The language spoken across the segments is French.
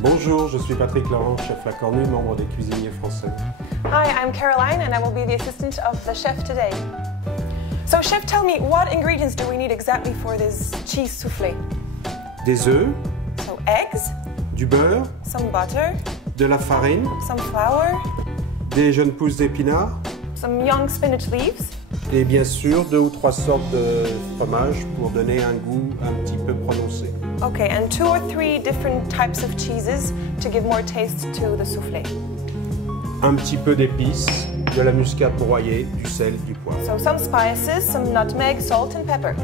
Bonjour, je suis Patrick Laurent, chef La Cornue, membre des Cuisiniers Français. Hi, I'm Caroline and I will be the assistant of the chef today. So chef, tell me, what ingredients do we need exactly for this cheese soufflé? Des œufs, So eggs, du beurre, some butter, de la farine, some flour, des jeunes pousses d'épinards some young spinach leaves, et bien sûr 2 ou 3 sortes de fromage pour donner un goût un petit peu prononcé. okay, and 2 or 3 different types of cheeses to give more taste to the soufflé. Un petit peu d'épices, de la muscade broyée, du sel, du poivre. So some spices, some nutmeg, salt and pepper.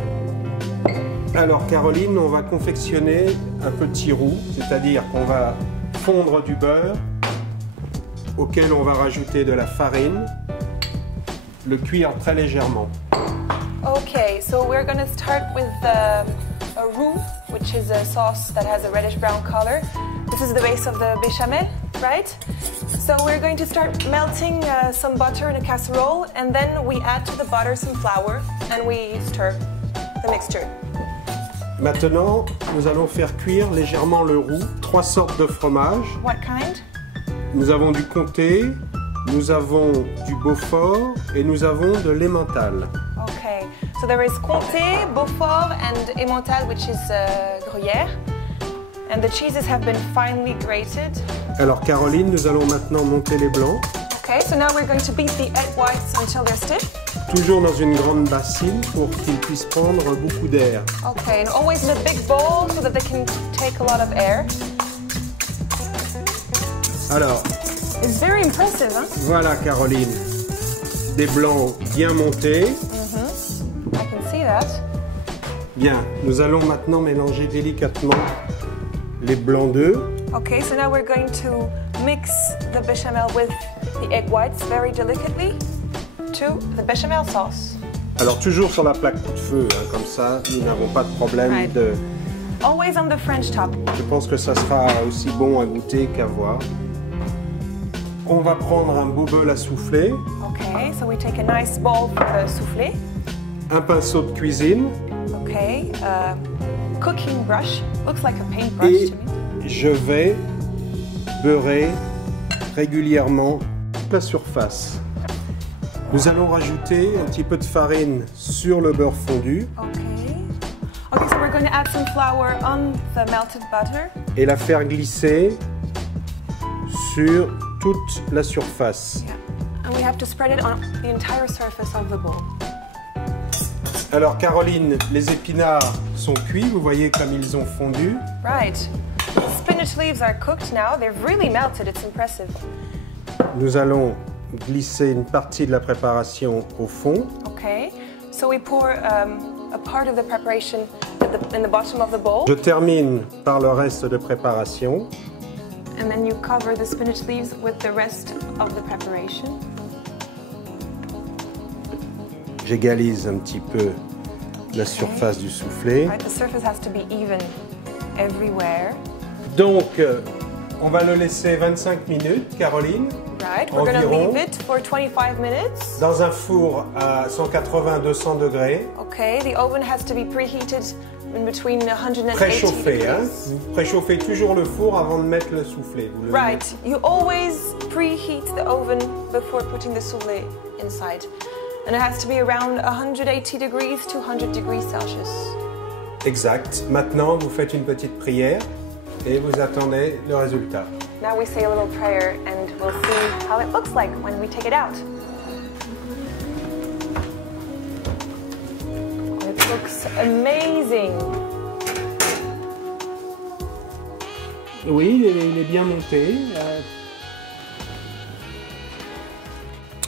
Alors Caroline, on va confectionner un petit roux, c'est-à-dire qu'on va fondre du beurre auquel on va rajouter de la farine, le cuire très légèrement. Okay, so we're going to start with a roux, which is a sauce that has a reddish-brown color. This is the base of the béchamel, right? So we're going to start melting some butter in a casserole, and then we add to the butter some flour, and we stir the mixture. Maintenant, nous allons faire cuire légèrement le roux, 3 sortes de fromage. What kind? Nous avons du comté, nous avons du Beaufort et nous avons de l'emmental. Okay, so there is Comté, Beaufort, and Emmental, which is Gruyère. And the cheeses have been finely grated. Alors Caroline, nous allons maintenant monter les blancs, Okay, so now we're going to beat the egg whites until they're stiff. toujours dans une grande bassine pour qu'ils puissent prendre beaucoup d'air. Okay, and always in a big bowl so that they can take a lot of air. Alors, It's very impressive, huh? voilà Caroline, des blancs bien montés. I can see that. Bien, nous allons maintenant mélanger délicatement les blancs d'œufs. Okay, so now we're going to mix the bechamel with the egg whites very delicately to the bechamel sauce. Alors toujours sur la plaque coup de feu, hein, comme ça nous n'avons pas de problème Right. de... Always on the French top. Je pense que ça sera aussi bon à goûter qu'à voir. On va prendre un beau bol à souffler, Okay, so we take a nice bowl for the soufflé. un pinceau de cuisine Okay, cooking brush. Looks like a paintbrush et to me. je vais beurrer régulièrement toute la surface. Nous allons rajouter un petit peu de farine sur le beurre fondu Okay. Okay, so we're going to add some flour on the melted butter. et la faire glisser sur toute la surface. Yeah. And we have to spread it on the entire surface of the bowl. Alors Caroline, les épinards sont cuits, vous voyez comme ils ont fondu. Right. The spinach leaves are cooked now. They've really melted. It's impressive. Nous allons glisser une partie de la préparation au fond. Okay. So we pour a part of the preparation in the bottom of the bowl. Je termine par le reste de préparation. And then you cover the spinach leaves with the rest of the preparation. J'égalise un petit peu la surface du soufflé. Right. The surface has to be even everywhere. Donc, on va le laisser 25 minutes, Caroline, Right. We're going to Environ. leave it for 25 minutes. dans un four à 180-200 degrés, Okay. The oven has to be preheated in between 180 préchauffé. Hein. degrees. Vous préchauffez toujours le four avant de mettre le soufflé. Vous le Right. You always preheat the oven before putting the soufflé inside. And it has to be around 180 degrees to 100 degrees Celsius. Exact. Maintenant, vous faites une petite prière et vous attendez le résultat. Now we say a little prayer and we'll see how it looks like when we take it out. It looks amazing. Oui, il est bien monté.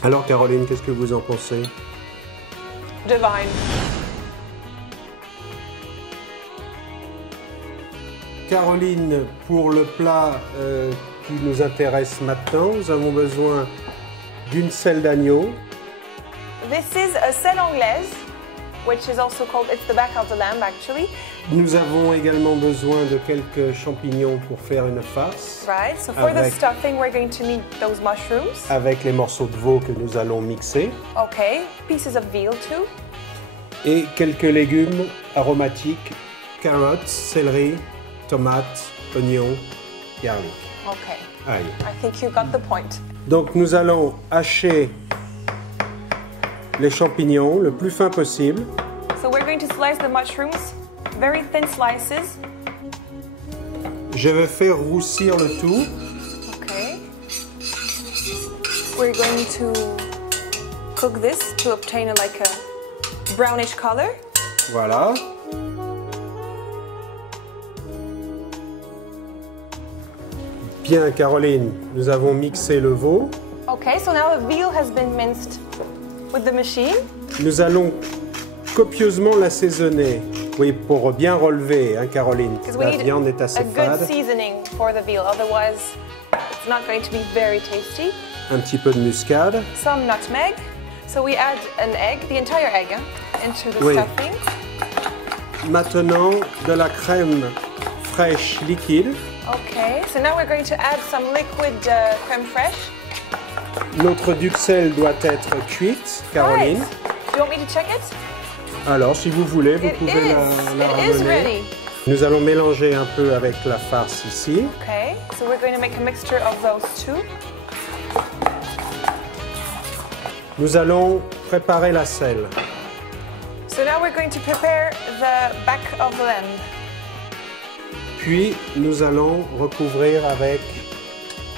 Alors Caroline, qu'est-ce que vous en pensez? Divine. Caroline, pour le plat qui nous intéresse maintenant, nous avons besoin d'une selle d'agneau, This is a selle anglaise, which is also called, it's the back of the lamb actually. nous avons également besoin de quelques champignons pour faire une farce, Right, so for the Avec- stuffing we're going to need those mushrooms. avec les morceaux de veau que nous allons mixer, Okay, pieces of veal too. et quelques légumes aromatiques, carottes, céleri, tomates, oignons garlic. Okay. Ail. I think you got the point. Donc nous allons hacher les champignons le plus fin possible. So we're going to slice the mushrooms, very thin slices. Je vais faire roussir le tout. Okay. We're going to cook this to obtain like a brownish color. Voilà. Bien, Caroline, nous avons mixé le veau. Okay, so now the veal has been minced with the machine. Nous allons copieusement l'assaisonner. Oui, pour bien relever, hein, Caroline. Because we La need viande est a assez good fade. seasoning for the veal, otherwise it's not going to be very tasty. Un petit peu de muscade. Some nutmeg. So we add an egg, the entire egg, into the Oui. stuffing. Maintenant, de la crème fraîche liquide. Okay, so now we're going to add some liquid creme fraiche. Notre duxelle doit être cuite, Caroline. Right. Do you want me to check it? Alors, si vous voulez, vous It pouvez is. la It is ramener. ready. Nous allons mélanger un peu avec la farce ici. Okay, so we're going to make a mixture of those two. Nous allons préparer la selle. So now we're going to prepare the back of the lamb. Puis, nous allons recouvrir avec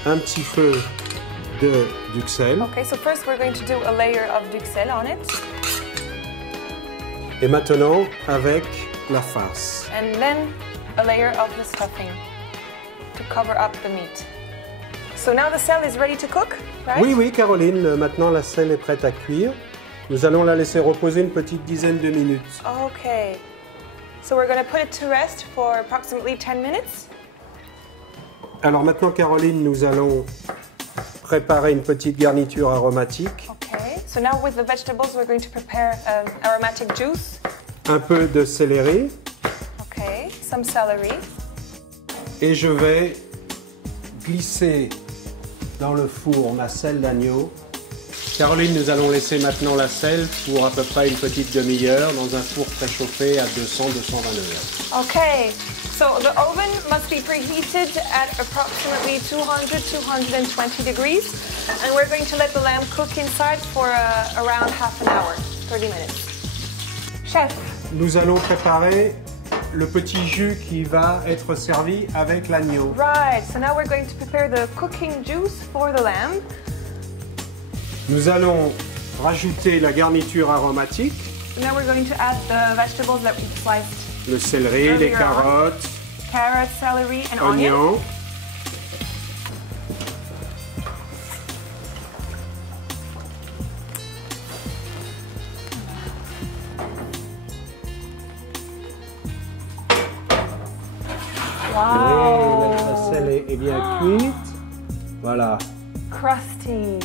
un petit peu de duxelle. Okay, so first we're going to do a layer of duxelle on it, Et maintenant, avec la farce. and then a layer of the stuffing to cover up the meat. So now the cell is ready to cook, right? Oui, oui, Caroline, maintenant la selle est prête à cuire. Nous allons la laisser reposer une petite dizaine de minutes. Okay. So we're going to put it to rest for approximately 10 minutes. Alors maintenant, Caroline, nous allons préparer une petite garniture aromatique. Okay. So now with the vegetables, we're going to prepare aromatic juice. Un peu de céleri. Okay. Some celery. Et je vais glisser dans le four ma selle d'agneau. Caroline, nous allons laisser maintenant la selle pour à peu près une petite demi-heure dans un four préchauffé à 200-220 degrés. Okay. So the oven must be preheated at approximately 200-220 degrees, and we're going to let the lamb cook inside for around half an hour, 30 minutes. Chef, Nous allons préparer le petit jus qui va être servi avec l'agneau. right, so now we're going to prepare the cooking juice for the lamb. Nous allons rajouter la garniture aromatique, So now we're going to add the vegetables that we've sliced. le céleri, les Earlier on. carottes, Carrots, celery, and onion. oignons. Wow. Et la selle est bien cuite. Voilà. Crusty.